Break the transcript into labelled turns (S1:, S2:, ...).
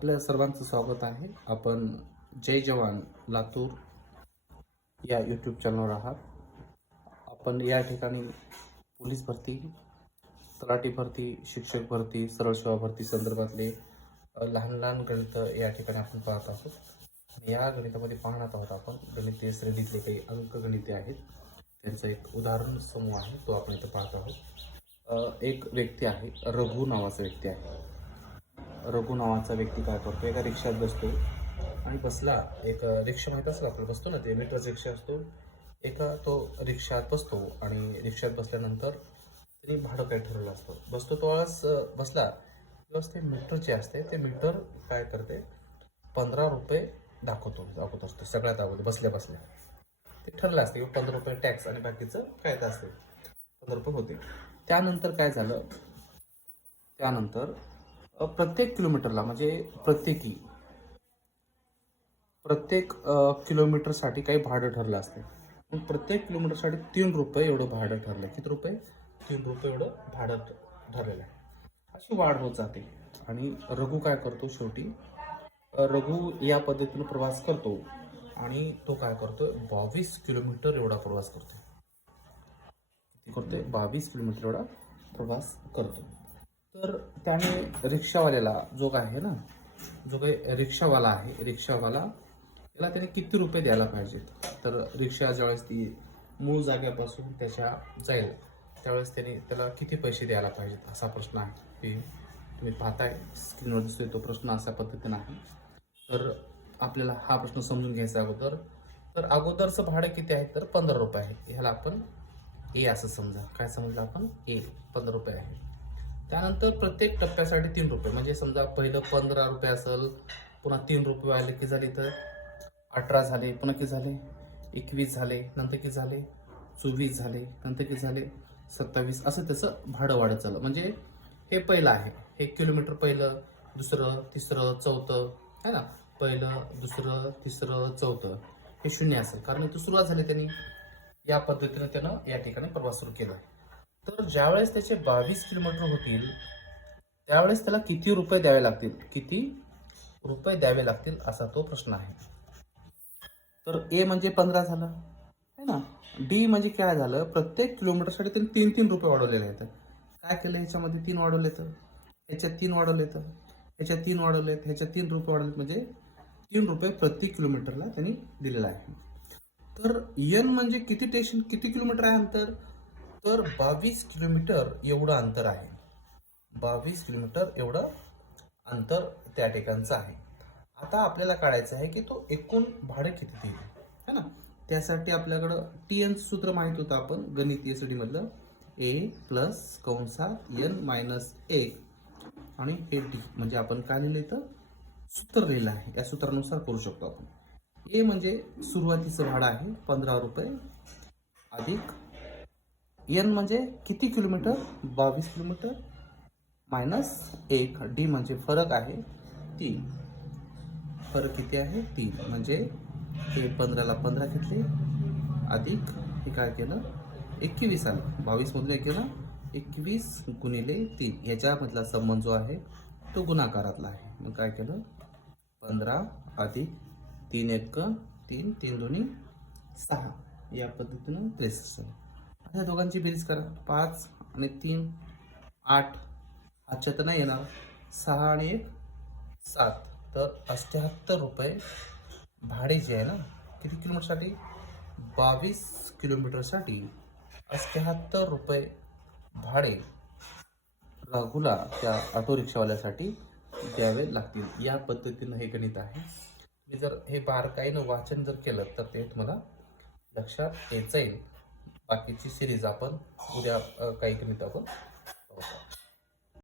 S1: आपल्या सर्वांचं स्वागत आहे. आपण जय जवान लातूर या यूट्यूब चॅनलवर आहात. आपण या ठिकाणी पोलीस भरती तलाठी भरती शिक्षक भरती सरळ सेवा भरती संदर्भातले लहान लहान गणित या ठिकाणी आपण पाहत आहोत. आणि या गणितामध्ये पाहणार आहोत आपण गणितीय श्रेणीतले काही अंकगणिते आहेत. त्यांचा एक उदाहरण समूह आहे तो आपण इथं पाहत आहोत. एक व्यक्ती आहे रघु नावाचा व्यक्ती आहे. रघु नावाचा व्यक्ती काय करतो एका रिक्षात बसतो आणि बसला एक रिक्षा माहीत असेल आपल्याला बसतो ना ते मीटर रिक्षा असतो. एका तो रिक्षात बसतो आणि रिक्षात बसल्यानंतर त्यांनी भाडं काय ठरवलं असतं. बसतो तो आज बसला. प्लस ते मीटर जे असते ते मीटर काय करते पंधरा रुपये दाखवतो दाखवत असतो सगळ्यात अगोदर बसल्या बसल्या. ते ठरलं असते किंवा पंधरा रुपये टॅक्स आणि बाकीचं काय असते. पंधरा रुपये होते. त्यानंतर काय झालं? त्यानंतर प्रत्येक किलोमीटरला म्हणजे प्रत्येकी प्रत्येक किलोमीटरसाठी काही भाडं ठरलं असते. मग प्रत्येक किलोमीटरसाठी तीन रुपये एवढं भाडं ठरलं. किती रुपये? तीन रुपये एवढं भाडं ठरलेलं आहे. अशी वाढ होत जाते. आणि रघु काय करतो शेवटी? रघु या पद्धतीने प्रवास करतो आणि तो काय करतो बावीस किलोमीटर एवढा प्रवास करतो किती करतोय? बावीस किलोमीटर एवढा प्रवास करतो तर त्याने रिक्षावाल्याला जो काय आहे ना जो काही रिक्षावाला आहे रिक्षावाला याला त्याने किती रुपये द्यायला पाहिजेत? तर रिक्षा ज्यावेळेस ती मूळ जाग्यापासून त्याच्या जाईल त्यावेळेस त्याने त्याला किती पैसे द्यायला पाहिजेत असा प्रश्न आहे. की तुम्ही पाहताय स्क्रीनवर दिसतोय तो प्रश्न अशा पद्धतीने आहे. तर आपल्याला हा प्रश्न समजून घ्यायचा अगोदर. तर अगोदरचं भाडं किती आहे? तर पंधरा रुपये आहे. ह्याला आपण ए असं समजा. काय समजलं आपण? ए पंधरा रुपये आहे. त्यानंतर प्रत्येक टप्प्यासाठी तीन रुपये. म्हणजे समजा पहिलं पंधरा रुपये असेल पुन्हा तीन रुपये आले की झाले तर अठरा झाले पुन्हा किती झाले? एकवीस झाले नंतर किती झाले? चोवीस झाले नंतर किती झाले? सत्तावीस. असं त्याचं भाडं वाढत चाललं. म्हणजे हे पहिलं आहे. हे किलोमीटर पहिलं दुसरं तिसरं चौथं है ना? पहिलं दुसरं तिसरं चौथं. हे शून्य असेल. कारण इथं सुरुवात झाली त्यांनी. या पद्धतीनं त्यानं या ठिकाणी प्रवास सुरू केला. तर ज्यावेळेस त्याचे बावीस किलोमीटर होतील त्यावेळेस त्याला किती रुपये द्यावे लागतील? किती रुपये द्यावे लागतील असा तो प्रश्न आहे. तर ए म्हणजे पंधरा झालं है ना? डी म्हणजे काय झालं? प्रत्येक किलोमीटरसाठी त्यांनी तीन तीन रुपये वाढवलेले आहेत. काय केलं? ह्याच्यामध्ये तीन वाढवले तर? ह्याच्यात तीन वाढवले तर? ह्याच्यात तीन वाढवले ह्याच्यात तीन रुपये वाढवले म्हणजे तीन रुपये प्रति किलोमीटरला त्यांनी दिलेला आहे. तर एन म्हणजे किती स्टेशन किती किलोमीटर आहे अंतर? तर बावीस किलोमीटर एवढं अंतर आहे. बावीस किलोमीटर एवढं अंतर त्या ठिकाणचं आहे. आता आपल्याला काढायचं आहे की तो एकूण भाडं किती देईल? है ना? त्यासाठी आपल्याकडं टी एन सूत्र माहीत होतं आपण गणितीय डी ए प्लस कंसात एन मायनस ए आणि हे डी म्हणजे आपण काय लिहिलं तर सूत्र लिहिलं आहे. या सूत्रानुसार करू शकतो आपण. ए म्हणजे सुरुवातीचं भाडं आहे पंधरा रुपये अधिक एन म्हणजे किती किलोमीटर? बावीस किलोमीटर. मायनस एक. डी म्हणजे फरक आहे तीन. फरक किती आहे? तीन. म्हणजे हे पंधराला पंधरा घेतले अधिक. हे काय केलं? एकवीस आलं. बावीसमधून एक केलं. एकवीस गुणिले तीन. ह्याच्यामधला संबंध जो आहे तो गुणाकारातला आहे. मग काय केलं? पंधरा अधिक तीन एक. तीन तीन दोन्ही सहा. या पद्धतीनं त्रेसष्ट झालं आता दोघांची बेरीज करा. पाच आणि तीन आठ. आजच्या तर नाही येणार. सहा आणि एक सात. तर अष्ट्याहत्तर रुपये भाडे जे आहे ना किती किलोमीटरसाठी? बावीस किलोमीटरसाठी अष्ट्याहत्तर रुपये भाडे राघुला त्या ऑटो रिक्षावाल्यासाठी द्यावे लागतील. या पद्धतीनं हे गणित आहे. तुम्ही जर हे बारकाईनं वाचन जर केलं तर ते तुम्हाला लक्षात येत जाईल. बाकीची सिरीज आपण उद्या काही कमी आपण